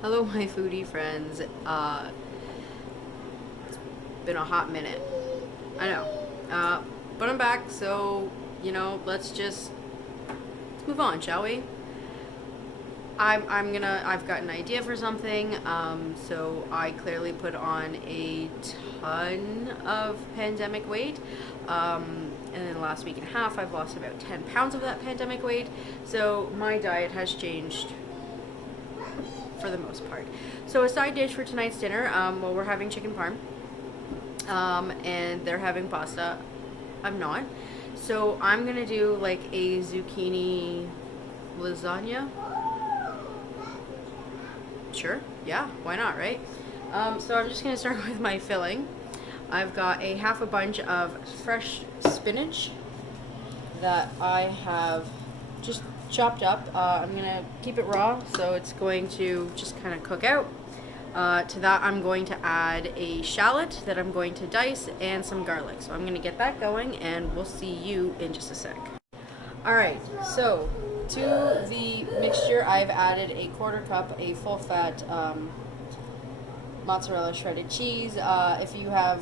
Hello, my foodie friends. It's been a hot minute. I know. But I'm back, so, let's move on, shall we? I've got an idea for something. So I clearly put on a ton of pandemic weight. And in the last week and a half, I've lost about 10 pounds of that pandemic weight. So my diet has changed for the most part. So a side dish for tonight's dinner, well, we're having chicken parm, and they're having pasta. I'm not. So I'm gonna do like a zucchini lasagna. Sure, yeah, why not, right? So I'm just gonna start with my filling. I've got a half a bunch of fresh spinach that I have just chopped up. I'm gonna keep it raw, so it's going to just kind of cook out. To that, I'm going to add a shallot that I'm going to dice and some garlic. So I'm gonna get that going, and we'll see you in just a sec. All right, so to the mixture, I've added a quarter cup, a full fat mozzarella shredded cheese. If you have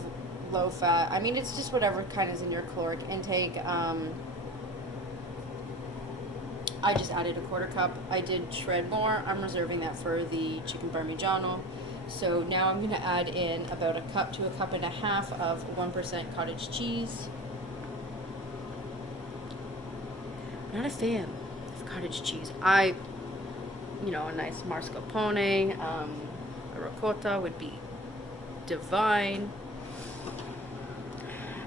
low fat, I mean, it's just whatever kind is in your caloric intake. I just added a quarter cup. I did shred more. I'm reserving that for the chicken parmigiano. So now I'm going to add in about a cup to a cup and a half of 1% cottage cheese. I'm not a fan of cottage cheese. A nice mascarpone, a ricotta would be divine.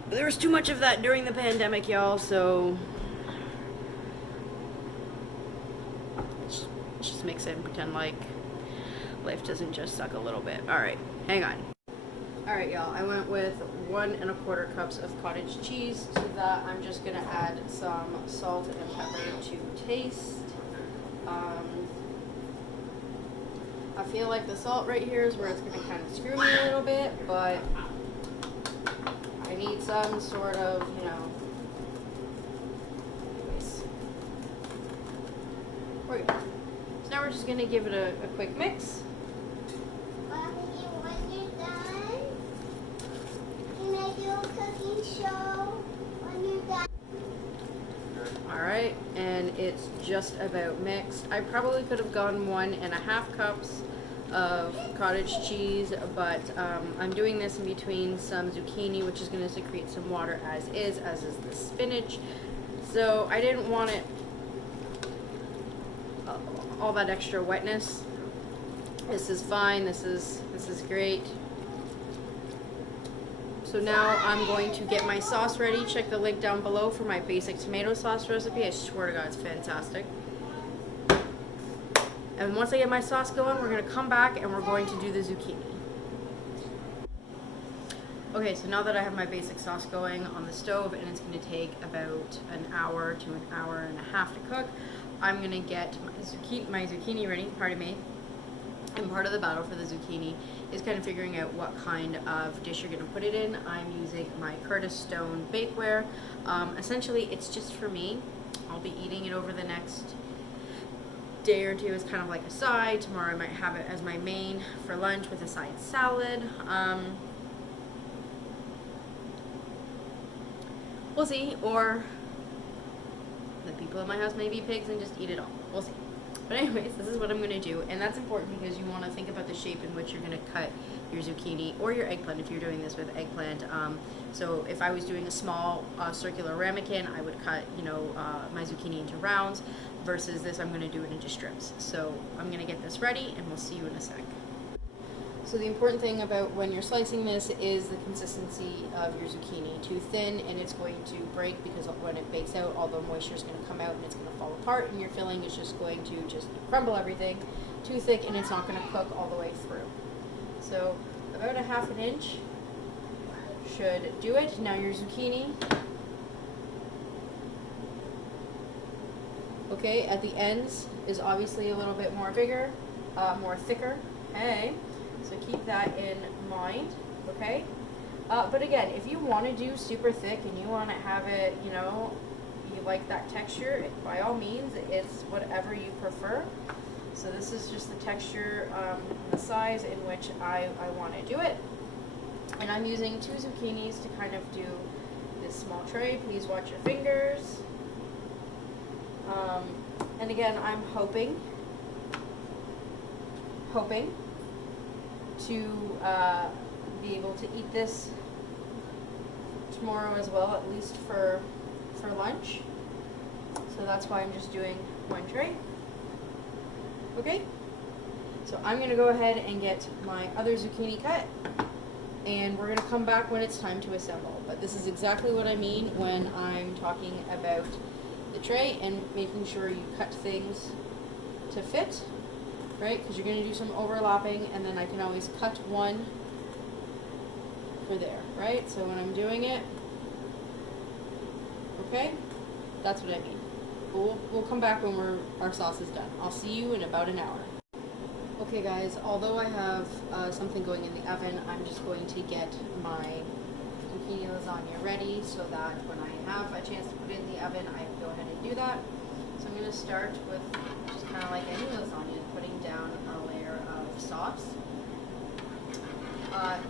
But there was too much of that during the pandemic, y'all, so just mix it and pretend like life doesn't just suck a little bit. Alright, hang on. Alright, y'all, I went with 1 1/4 cups of cottage cheese. To that, I'm just gonna add some salt and pepper to taste. I feel like the salt right here is where it's gonna kind of screw me a little bit, but I need some sort of, anyways. We're good. So now we're just gonna give it a quick mix. Mommy, when you're done, can I do a cooking show when you're done? Alright, and it's just about mixed. I probably could have gone 1 1/2 cups of cottage cheese, but I'm doing this in between some zucchini, which is going to secrete some water as is the spinach. So I didn't want it all that extra wetness. This is fine. This is great. So now I'm going to get my sauce ready. Check the link down below for my basic tomato sauce recipe. I swear to God, it's fantastic. And once I get my sauce going, we're going to come back and we're going to do the zucchini. Okay, so now that I have my basic sauce going on the stove, and it's going to take about an hour to an hour and a half to cook, I'm going to get my zucchini ready, pardon me. And part of the battle for the zucchini is kind of figuring out what kind of dish you're going to put it in. I'm using my Curtis Stone bakeware. Essentially, it's just for me. I'll be eating it over the next day or two as kind of like a side. Tomorrow I might have it as my main for lunch with a side salad. We'll see. Or the people in my house may be pigs and just eat it all. We'll see. But anyways, this is what I'm going to do, and that's important because you want to think about the shape in which you're going to cut your zucchini or your eggplant if you're doing this with eggplant. So if I was doing a small circular ramekin, I would cut, my zucchini into rounds, versus this I'm going to do it into strips. So I'm going to get this ready, and we'll see you in a sec. So the important thing about when you're slicing this is the consistency of your zucchini. Too thin and it's going to break because when it bakes out, all the moisture is going to come out and it's going to fall apart, and your filling is just going to just crumble everything. Too thick and it's not going to cook all the way through. So about a 1/2 inch should do it. Now your zucchini. Okay, at the ends is obviously a little bit more bigger, more thicker. Hey. So keep that in mind, okay? But again, if you want to do super thick and you want to have it, you like that texture, by all means, it's whatever you prefer. So this is just the texture, the size in which I want to do it. And I'm using 2 zucchinis to kind of do this small tray. Please watch your fingers. And again, I'm hoping to be able to eat this tomorrow as well, at least for lunch. So that's why I'm just doing 1 tray. Okay? So I'm going to go ahead and get my other zucchini cut, and we're going to come back when it's time to assemble. But this is exactly what I mean when I'm talking about the tray and making sure you cut things to fit, right? Because you're going to do some overlapping, and then I can always cut one for there, right? So when I'm doing it, okay, that's what I mean. But we'll come back when our sauce is done. I'll see you in about an hour. Okay guys, although I have something going in the oven, I'm just going to get my zucchini lasagna ready so that when I have a chance to put it in the oven, I can go ahead and do that. So I'm going to start with, just kind of like any lasagna, putting down a layer of sauce.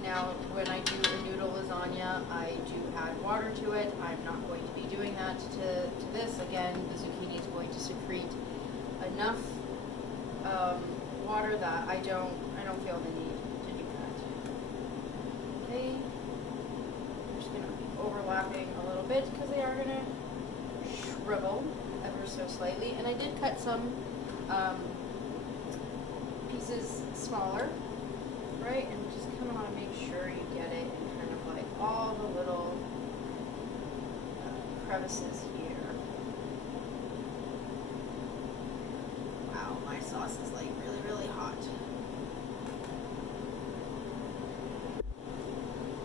Now, when I do a noodle lasagna, I do add water to it. I'm not going to be doing that to this. Again, the zucchini is going to secrete enough water that I don't feel the need to do that. Okay, I'm just going to be overlapping a little bit because they are going to shrivel ever so slightly. And I did cut some pieces smaller, right? And just kind of want to make sure you get it in kind of like all the little crevices here. Wow, my sauce is like really, really hot.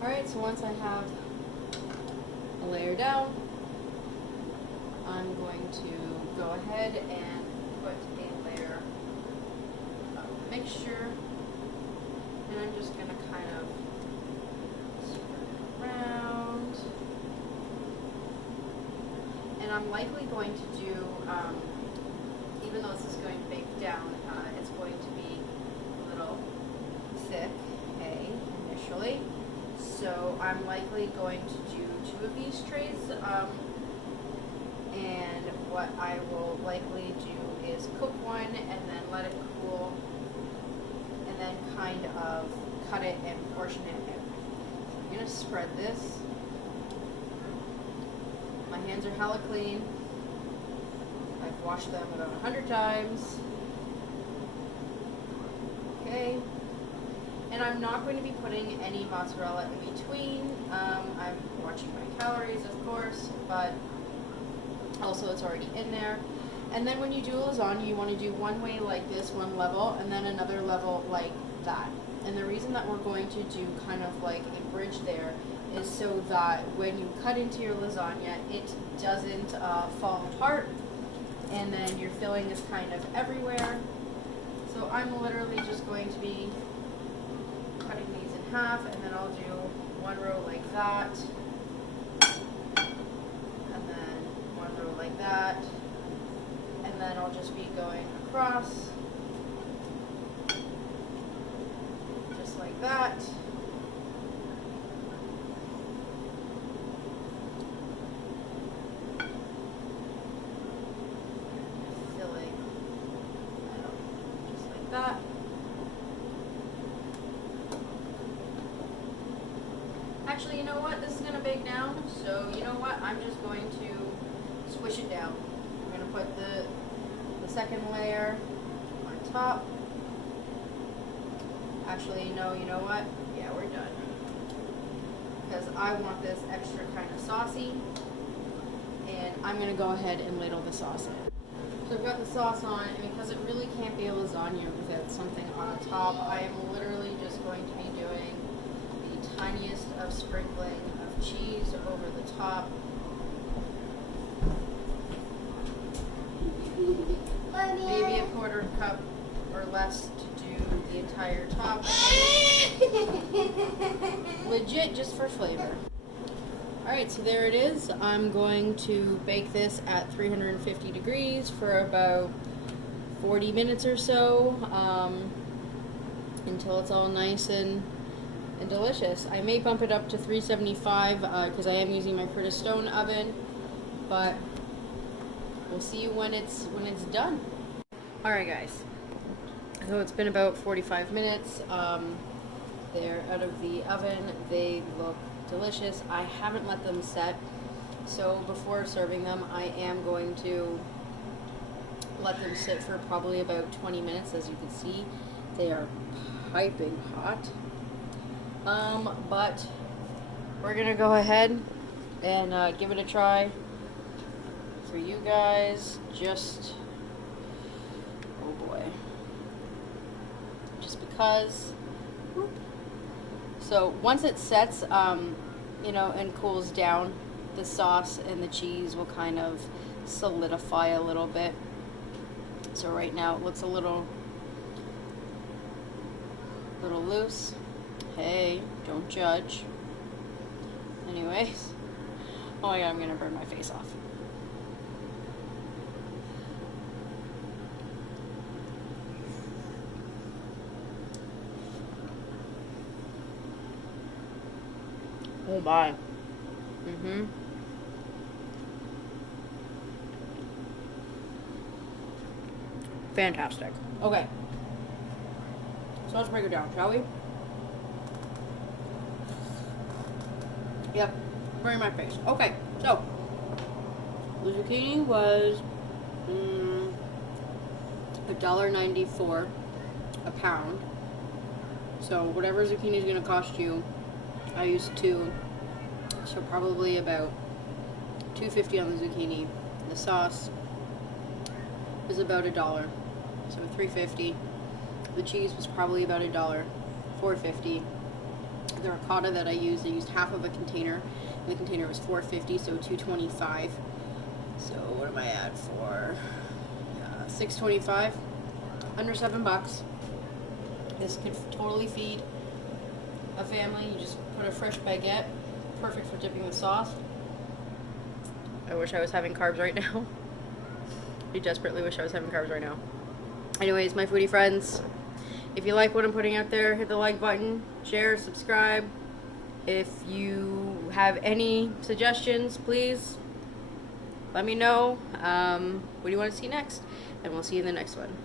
Alright, so once I have a layer down, I'm going to go ahead and put a layer of mixture, and I'm just going to kind of spread it around. And I'm likely going to do, even though this is going to bake down, it's going to be a little thick, okay, initially. So I'm likely going to do 2 of these trays, and what I will likely do is cook one and then let it cool, and then kind of cut it and portion it out. So I'm going to spread this. My hands are hella clean. I've washed them about 100 times. Okay. And I'm not going to be putting any mozzarella in between. I'm watching my calories, of course, but also it's already in there. And then when you do a lasagna, you want to do one way like this, one level, and then another level like that. And the reason that we're going to do kind of like a bridge there is so that when you cut into your lasagna, it doesn't fall apart, and then your filling is kind of everywhere. So I'm literally just going to be cutting these in half, and then I'll do one row like that, and then one row like that, and then I'll just be going across, just like that. Filling out, just like that. Actually, you know what? This is going to bake down, so you know what? I'm just going to squish it down. I'm going to put the second layer on top. Actually, no, you know what? Yeah, we're done. Because I want this extra kind of saucy, and I'm going to go ahead and ladle the sauce in. So I've got the sauce on, and because it really can't be a lasagna without something on top, I am literally just going to be doing the tiniest of sprinkling of cheese over the top. Maybe a quarter cup or less to do the entire top. Legit just for flavor. Alright, so there it is. I'm going to bake this at 350 degrees for about 40 minutes or so, until it's all nice and delicious. I may bump it up to 375 because I am using my British stone oven, but we'll see when it's done. All right, guys. So it's been about 45 minutes. They're out of the oven. They look delicious. I haven't let them set, so before serving them, I am going to let them sit for probably about 20 minutes. As you can see, they are piping hot. But we're gonna go ahead and give it a try for you guys. Just, oh boy, just because. So once it sets, you know, and cools down, the sauce and the cheese will kind of solidify a little bit. So right now it looks a little loose. Hey, don't judge. Anyways, oh my god, I'm gonna burn my face off. Oh my. Fantastic. Okay. So let's break it down, shall we? Yep. Burning my face. Okay. So the zucchini was $1.94 a pound. So whatever zucchini is gonna cost you, I used two. So probably about $2.50 on the zucchini. The sauce was about $1, so $3.50. The cheese was probably about $1, $4.50. The ricotta that I used half of a container. And the container was $4.50, so $2.25. So what am I at for? $6.25. Under $7. This could totally feed a family. You just put a fresh baguette, perfect for dipping the sauce. I wish I was having carbs right now. I desperately wish I was having carbs right now. Anyways, my foodie friends, if you like what I'm putting out there, hit the like button, share, subscribe. If you have any suggestions, please let me know. What do you want to see next? And we'll see you in the next one.